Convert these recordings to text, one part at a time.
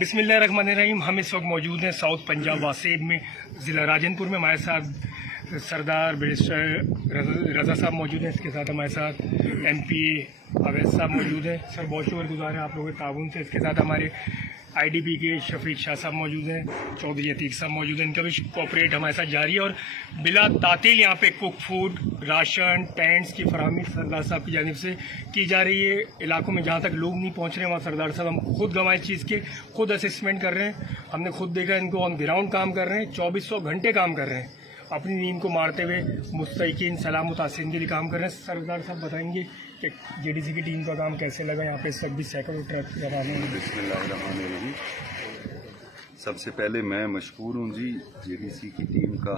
بسم اللہ الرحمن الرحیم. ہم اس وقت موجود ہیں ساؤتھ پنجاب واسیب میں ضلع راجنپور میں. ہمارے ساتھ سردار بیرسٹر رضا صاحب موجود ہیں. اس کے ساتھ ہمارے ساتھ ایم پی اویس صاحب موجود ہیں. سر بہت شکر گزار ہیں آپ لوگوں کے تعاون سے. اس کے ساتھ ہمارے آئی ڈی پی کے شفیق شاہ صاحب موجود ہیں, چودھری عتیق صاحب موجود ہیں. ان کا بھی کوآپریٹ ہمارے ساتھ جاری ہے اور بلا تعطیل یہاں پہ کوک فوڈ, راشن, ٹینٹس کی فراہمی سردار صاحب کی جانب سے کی جا رہی ہے. علاقوں میں جہاں تک لوگ نہیں پہنچ رہے ہیں وہاں سردار صاحب ہم خود گواہ چیز کے خود اسسمنٹ کر رہے ہیں. ہم نے خود دیکھا ان کو آن گراؤنڈ کام کر رہے ہیں, 2400 گھنٹے کام کر رہے ہیں, اپنی نیند کو مارتے ہوئے مستحقین سلام و تحسین کے لیے کام کر رہے ہیں. سردار صاحب بتائیں گے کہ جے ڈی سی کی ٹیم کا کام کیسے لگا. یہاں پہ اس وقت بھی سینکڑوں ٹرک روانہ ہیں. بسم اللہ الرحمن الرحیم. سب سے پہلے میں مشکور ہوں جی جے ڈی سی کی ٹیم کا,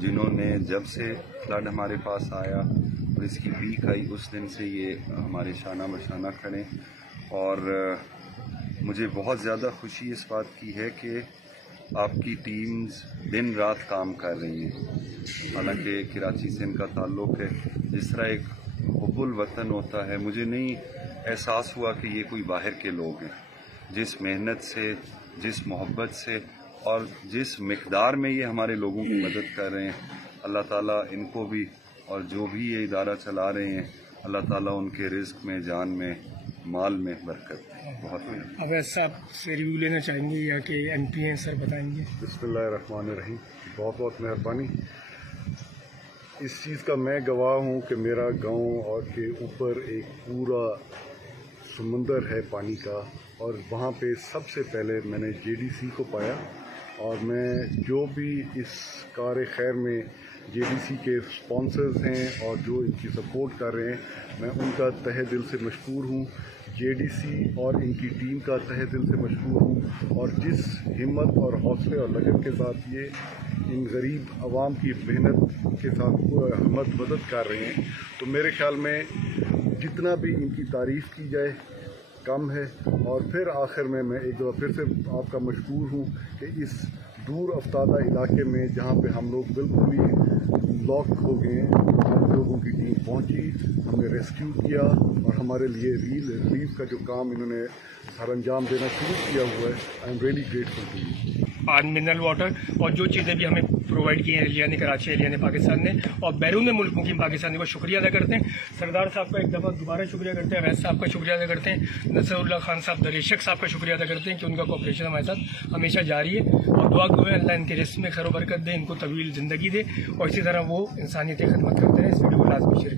جنہوں نے جب سے فلڈ ہمارے پاس آیا اور اس کی پیک آئی اس دن سے یہ ہمارے شانہ بشانہ کھڑے. اور مجھے بہت زیادہ خوشی اس بات کی ہے کہ آپ کی ٹیمز دن رات کام کر رہی ہیں. حالانکہ کراچی سے ان کا تعلق ہے, جس طرح ایک حب الوطن ہوتا ہے, مجھے نہیں احساس ہوا کہ یہ کوئی باہر کے لوگ ہیں. جس محنت سے, جس محبت سے اور جس مقدار میں یہ ہمارے لوگوں کی مدد کر رہے ہیں, اللہ تعالیٰ ان کو بھی اور جو بھی یہ ادارہ چلا رہے ہیں اللہ تعالیٰ ان کے رزق میں, جان میں, مال میں برکت. بہت اویس صاحب سے ریویو لینا چاہیں گے یا کہ ایم پی ہیں, سر بتائیں گے. بسم اللہ الرحمن الرحیم. بہت بہت مہربانی. اس چیز کا میں گواہ ہوں کہ میرا گاؤں اور کے اوپر ایک پورا سمندر ہے پانی کا, اور وہاں پہ سب سے پہلے میں نے جے ڈی سی کو پایا. اور میں جو بھی اس کار خیر میں جے ڈی سی کے اسپانسرز ہیں اور جو ان کی سپورٹ کر رہے ہیں, میں ان کا تہہ دل سے مشکور ہوں. جے ڈی سی اور ان کی ٹیم کا تہہ دل سے مشکور ہوں. اور جس ہمت اور حوصلے اور لگن کے ساتھ یہ ان غریب عوام کی محنت کے ساتھ ہمت مدد کر رہے ہیں, تو میرے خیال میں جتنا بھی ان کی تعریف کی جائے کم ہے. اور پھر آخر میں ایک دفعہ پھر سے آپ کا مشکور ہوں کہ اس دور افتادہ علاقے میں جہاں پہ ہم لوگ بالکل ہی لاک ہو گئے, ہم لوگوں کی ٹیم پہنچی, ہم نے ریسکیو کیا اور ہمارے لیے ریلیف کا جو کام انہوں نے سر انجام دینا شروع کیا ہوا ہے. I am really grateful to you. پانی, منرل واٹر اور جو چیزیں بھی ہمیں پرووائڈ کی ہیں ایریا نے, کراچی ایریا نے, پاکستان نے اور بیرون ملک مقیم پاکستانی کو شکریہ ادا کرتے ہیں. سردار صاحب کا ایک دفعہ دوبارہ شکریہ کرتے ہیں, اویس صاحب کا شکریہ ادا کرتے ہیں, نصر اللہ خان صاحب دریشک صاحب کا شکریہ ادا کرتے ہیں کہ ان کا کوآپریشن ہمارے ساتھ ہمیشہ جاری ہے. اور دعا گو ہے اللہ ان کے رزق میں خیر و برکت دے, ان کو طویل زندگی دے اور اسی طرح وہ انسانیت خدمت کرتے ہیں. اس ویڈیو کو لازمی شیئر